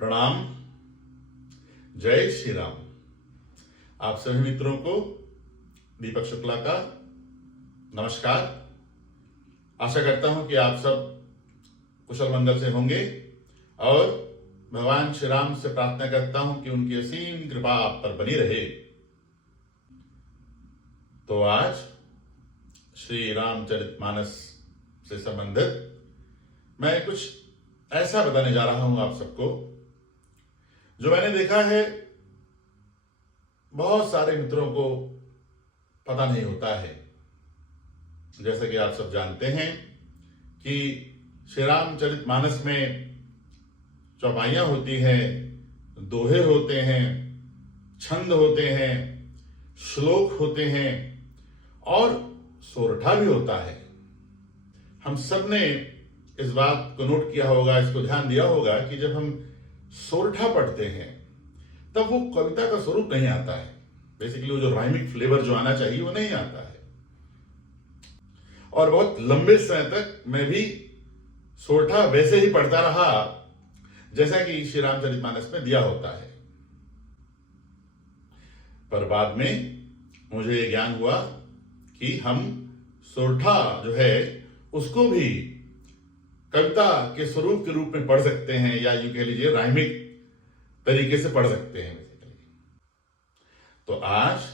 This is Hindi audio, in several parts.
प्रणाम। जय श्री राम। आप सभी मित्रों को दीपक शुक्ला का नमस्कार। आशा करता हूं कि आप सब कुशल मंगल से होंगे और भगवान श्री राम से प्रार्थना करता हूं कि उनकी असीम कृपा आप पर बनी रहे। तो आज श्री रामचरितमानस से संबंधित मैं कुछ ऐसा बताने जा रहा हूं आप सबको जो मैंने देखा है बहुत सारे मित्रों को पता नहीं होता है। जैसे कि आप सब जानते हैं कि श्री रामचरितमानस में चौपाइयां होती हैं, दोहे होते हैं, छंद होते हैं, श्लोक होते हैं और सोरठा भी होता है। हम सब ने इस बात को नोट किया होगा, इसको ध्यान दिया होगा कि जब हम सोरठा पढ़ते हैं तब वो कविता का स्वरूप नहीं आता है। बेसिकली वो जो राइमिक फ्लेवर जो आना चाहिए वो नहीं आता है। और बहुत लंबे समय तक मैं भी सोरठा वैसे ही पढ़ता रहा जैसा कि श्री रामचरितमानस में दिया होता है। पर बाद में मुझे ये ज्ञान हुआ कि हम सोरठा जो है उसको भी कविता के स्वरूप के रूप में पढ़ सकते हैं, या यूं कह लीजिए राइमिक तरीके से पढ़ सकते हैं। तो आज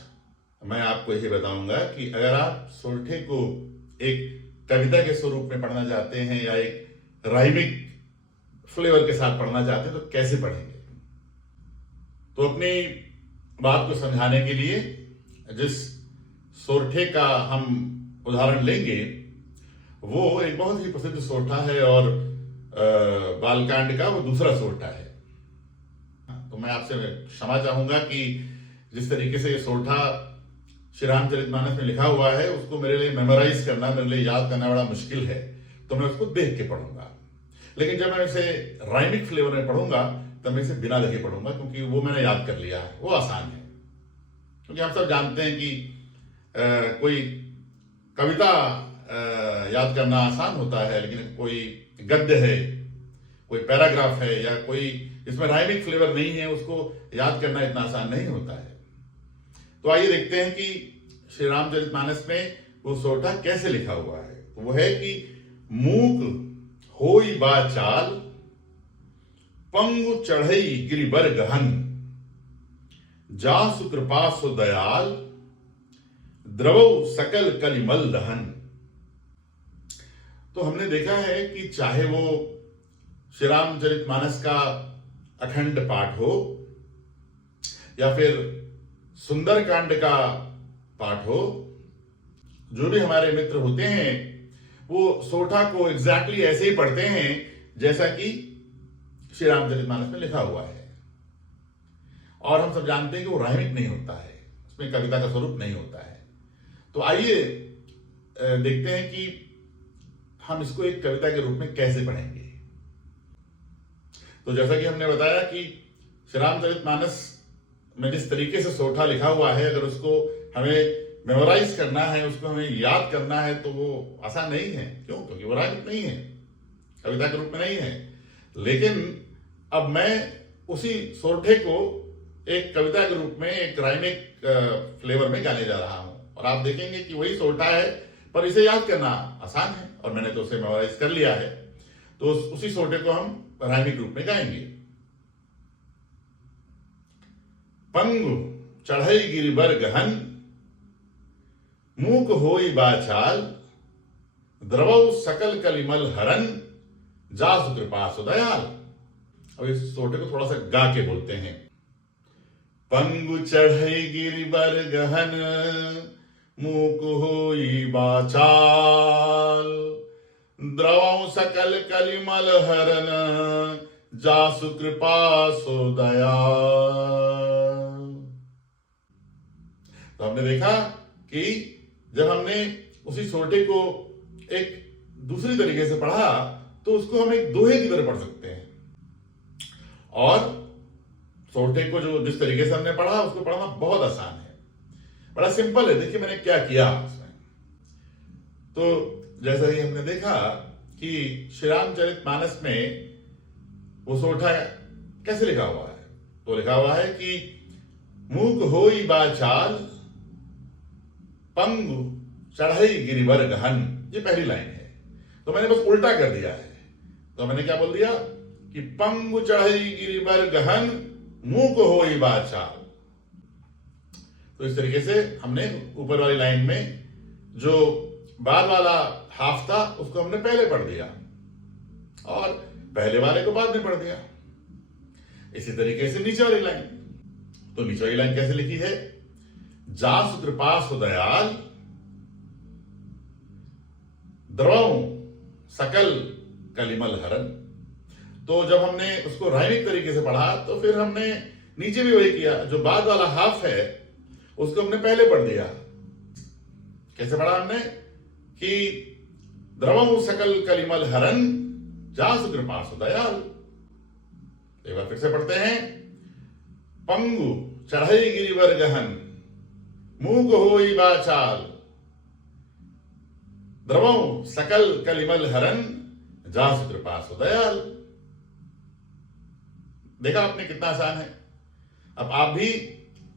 मैं आपको यही बताऊंगा कि अगर आप सोरठे को एक कविता के स्वरूप में पढ़ना चाहते हैं या एक राइमिक फ्लेवर के साथ पढ़ना चाहते हैं तो कैसे पढ़ेंगे। तो अपनी बात को समझाने के लिए जिस सोरठे का हम उदाहरण लेंगे वो एक बहुत ही प्रसिद्ध सोरठा है और बालकांड का वो दूसरा सोरठा है। तो मैं आपसे क्षमा चाहूंगा कि जिस तरीके से ये सोरठा श्री रामचरितमानस में लिखा हुआ है उसको मेरे लिए मेमोराइज करना, मेरे लिए याद करना बड़ा मुश्किल है, तो मैं उसको देख के पढ़ूंगा। लेकिन जब मैं इसे राइमिक फ्लेवर में पढ़ूंगा तब मैं इसे बिना देखे पढ़ूंगा, क्योंकि वो मैंने याद कर लिया है, वो आसान है। क्योंकि हम सब जानते हैं कि कोई कविता याद करना आसान होता है, लेकिन कोई गद्य है, कोई पैराग्राफ है या कोई इसमें राइमिक फ्लेवर नहीं है, उसको याद करना इतना आसान नहीं होता है। तो आइए देखते हैं कि श्री रामचरितमानस में वो सोरठा कैसे लिखा हुआ है। तो वो है कि मूक होई बा चाल, पंगु चढ़ई गिरिबर गहन, जासु कृपा सो दयाल, द्रवौ सकल कलिमल दहन। तो हमने देखा है कि चाहे वो श्री रामचरितमानस का अखंड पाठ हो या फिर सुंदरकांड का पाठ हो, जो भी हमारे मित्र होते हैं वो सोरठा को एग्जैक्टली ऐसे ही पढ़ते हैं जैसा कि श्री रामचरितमानस में लिखा हुआ है। और हम सब जानते हैं कि वो राइमिक नहीं होता है, उसमें कविता का स्वरूप नहीं होता है। तो आइए देखते हैं कि हम इसको एक कविता के रूप में कैसे पढ़ेंगे। तो जैसा कि हमने बताया कि श्री रामचरितमानस में जिस तरीके से सोरठा लिखा हुआ है, अगर उसको हमें मेमोराइज करना है, उसको हमें याद करना है, तो वो आसान नहीं है। क्यों? क्योंकि वो राइमिक नहीं है, कविता के रूप में नहीं है। लेकिन अब मैं उसी सोरठे को एक कविता के रूप में एक राइमिक फ्लेवर में गाने जा रहा हूं, और आप देखेंगे कि वही सोरठा है, पर इसे याद करना आसान है और मैंने तो उसे मेमोराइज कर लिया है। तो उसी सोरठे को हम राइमिक रूप में गाएंगे। पंगु चढ़ई गिरिबर गहन, मूक होई बाचाल, द्रवौ सकल कलिमल हरन, जासु कृपा सो दयाल। अब इस सोरठे को थोड़ा सा गा के बोलते हैं। पंगु चढ़ई गिरिबर गहन, मूक होई बाचाल, द्रवौ सकल कलिमल हरन, जासु कृपा सो दयाल। तो हमने देखा कि जब हमने उसी सोरठे को एक दूसरी तरीके से पढ़ा तो उसको हम एक दोहे की तरह पढ़ सकते हैं। और सोरठे को जो जिस तरीके से हमने पढ़ा उसको पढ़ना बहुत आसान है, बड़ा सिंपल है। देखिए मैंने क्या किया उसमें। तो जैसा ही हमने देखा कि श्री रामचरितमानस में वो सोरठा कैसे लिखा हुआ है? तो लिखा हुआ है कि मूक होई बाचाल पंगु चढ़ई गिरिवर गहन। ये पहली लाइन है, तो मैंने बस उल्टा कर दिया है। तो मैंने क्या बोल दिया कि पंगु चढ़ई गिरिवर गहन मूक होई बाचाल। तो इस तरीके से हमने ऊपर वाली लाइन में जो बाद वाला हाफ था उसको हमने पहले पढ़ दिया और पहले वाले को बाद में पढ़ दिया। इसी तरीके से नीचे वाली लाइन, तो नीचे वाली लाइन कैसे लिखी है? जासु कृपासु दयाल द्रवं सकल कलिमल हरन। तो जब हमने उसको राइमिक तरीके से पढ़ा तो फिर हमने नीचे भी वही किया, जो बाद वाला हाफ है उसको हमने पहले पढ़ दिया। कैसे पढ़ा हमने कि द्रवं सकल कलिमल हरन जासु कृपासु दयाल। एक बार फिर से पढ़ते हैं, पंगु चढ़ई गिरिवर गहन मूक होई बाचाल द्रवं सकल कलिमल हरन जासु कृपासु दयाल। देखा आपने कितना आसान है। अब आप भी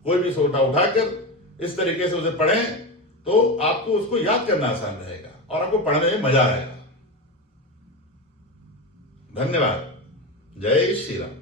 कोई भी सोटा उठाकर इस तरीके से उसे पढ़ें तो आपको उसको याद करना आसान रहेगा और आपको पढ़ने में मजा आएगा। धन्यवाद। जय श्री राम।